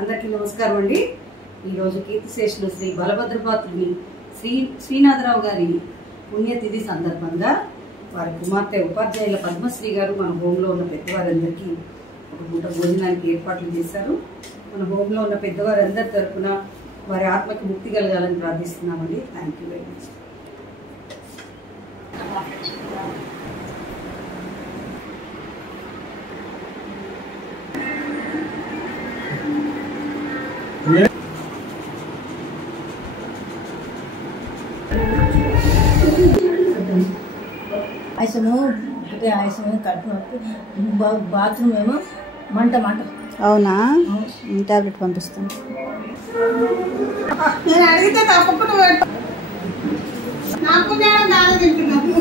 అందరికీ నమస్కారం అండి. ఈరోజు కీర్తిశేషులు శ్రీ బలభద్రపాత్రుని శ్రీనాథరావు గారి పుణ్యతిథి సందర్భంగా వారి కుమార్తె ఉపాధ్యాయుల పద్మశ్రీ గారు మన హోంలో ఉన్న పెద్దవారందరికీ ఒక పూట భోజనానికి ఏర్పాట్లు చేశారు. మన హోంలో ఉన్న పెద్దవారందరి తరఫున వారి ఆత్మకి ముక్తి కలగాలని ప్రార్థిస్తున్నామండి. Thank you very much. ఆయాసము అంటే ఆయాసము కడుపు నొప్పి బాత్రూమ్ ఏమో మంట. అవునా? టాబ్లెట్ పంపిస్తాను. నేను అడిగితే తప్పకుండా నాకు తింటున్నాను.